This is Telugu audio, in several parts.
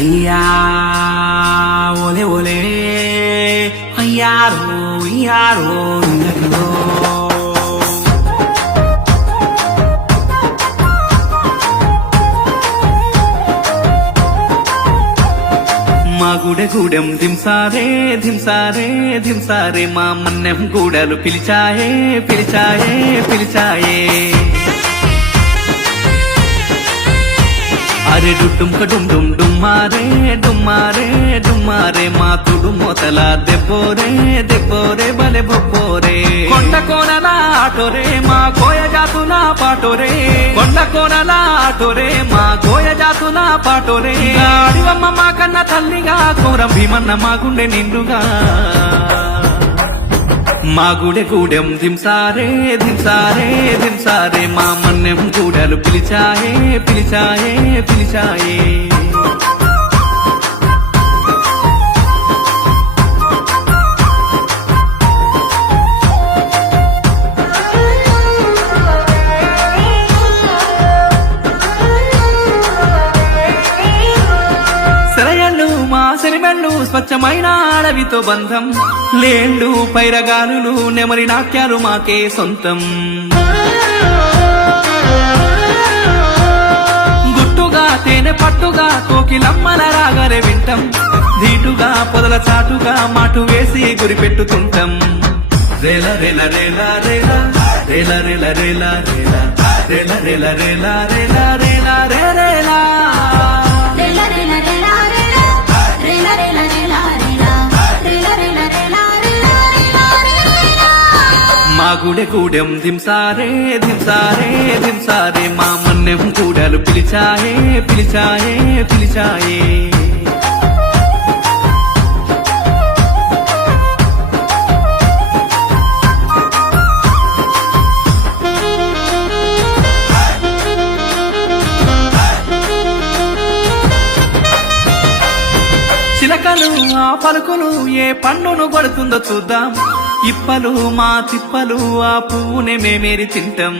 అయ్యా ఓలే ఓలే అయ్యారో అయ్యారో ఇంగడిలో మా గూడెం దింసారే దింసారే దింసారే మా మన్నెం గూడలు పిలిచాయే పిలిచాయే పిలిచాయే అరే డుమ్ డుమ్ డుమ్ డుమ్మారే డుమ్మారే డుమ్మారే మా తుడు మొతల దెబ్బోరే దెబ్బోరే బలె బొబ్బోరే కొండ కోనల ఆటోరే మా కోయ జాతుల పాటోరే కొండ కోనల ఆటోరే మా కోయ జాతుల పాటోరే అడివమ్మ మా కన్న తల్లిగా కోరం భీమన్న మా గుండె నిండుగా మా గూడెం దింసారే దింసారే దింసారే మా మన్నెం గూడలు పిలిచాయే పిలిచాయే పిలిచాయే సెరిమెళ్ళు స్వచ్ఛమైన అడవితో బంధం లేండు పైరగాలులు నెమరి నాట్యాలు మాకే సొంతం గుట్టుగా తేనె పట్టుగా కోకిలమ్మల రాగరే వింటం ధీటుగా పొదల చాటుగా మాటు వేసి గురి పెట్టుతుంటాం రేల రేల రేల రేల రేల రేల రేల రేల రేల రేల రేల రేల రేల రేల మా గూడెం దింసారే దింసారే దింసారే మా మన్నెం గూడలు పిలిచాయే పిలిచాయే పిలిచాయే చిలకలు ఆ పలుకులు ఏ పన్నును కొడుతుందో చూద్దాం ఇప్పలు మా తిప్పలు ఆ పువ్వునే మేమేరి తింటాం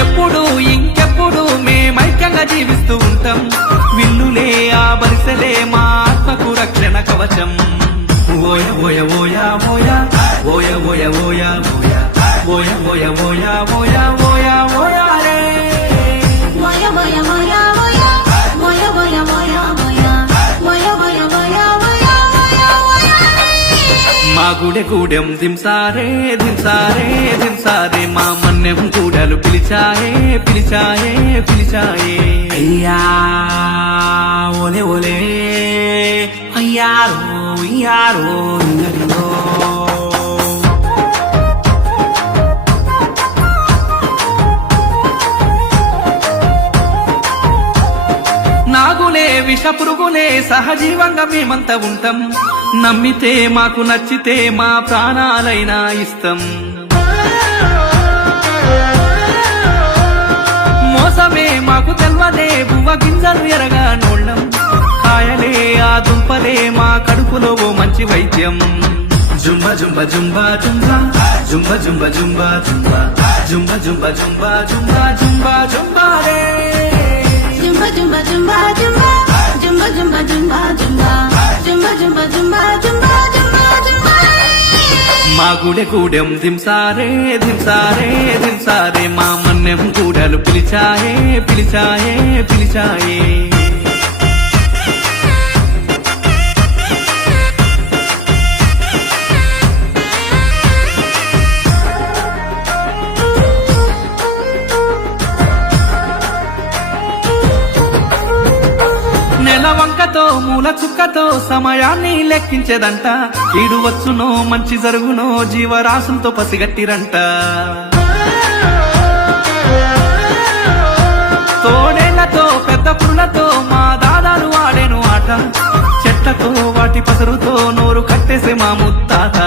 ఎప్పుడు ఇంకెప్పుడు మేమైక్యంగా జీవిస్తూ ఉంటాం విల్లులే ఆ బరిసెలే మా ఆత్మకు రక్షణ కవచం ఓయ ఓయ ఓయ ఓయ ఓయ ఓయ ఓయ ఓయ ఓయ ఓయ ఓయ ఓయ ఓయ రే మా గూడెం దింసారే దింసారే దింసారే మా మన్నెం గూడలు పిలిచాయే పిలిచాయే పిలిచాయే అయ్యా ఓలే ఓలే అయ్యారో అయ్యారో ఇంగడిలో నాగులే విషపురుగులే సహజీవంగా మేమంతా ఉంటాం నమ్మితే మాకు నచ్చితే మా ప్రాణాలైనా ఇస్తాం మోసమే మాకు తెల్వదే బువ్వ గింజలు ఎరగా నోళ్ళం కాయలే ఆ దుంపలే మా కడుపులో ఓ మంచి వైద్యం జుంబ జుంబ జుంబ జుంబ జుంబ జుంబ జుంబ జుంబ జుంబ జుంబ జుంబ జుంబ జుంబ జుంబ రే జుంబ జుంబ జుంబ జుంబ జుంబ జుంబ జుంబ జుంబ జుంబ జుంబ జుంబ జుంబ జుంబ జుంబ మా గూడెం దింసారే దింసారే దింసారే మా మన్నెం గూడలు పిలిచాయే పిలిచాయే పిలిచాయే వంకతో మూల చుక్కతో సమయాన్ని లెక్కించేదంట ఈడు వచ్చునో మంచి జరుగునో జీవరాశులతో పసిగట్టిరంట తోడేళ్లతో పెద్ద పుల్లతో మా దాదాలు ఆడేను ఆట చెట్లతో వాటి పసరుతో నోరు కట్టేసే మా ముత్తాత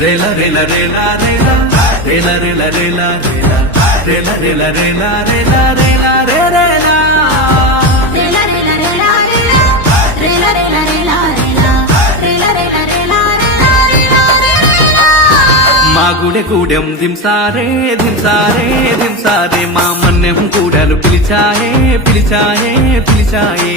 రేల రేల రేల రేల రేల రేల రేల రేల రేల రేల రేల రేల రేల రేల మా గుడె గూడెం దింసారే దింసారే దింసారే మా మన్నెం కూడలు పిలిచాయే పిలిచాయే పిలిచాయే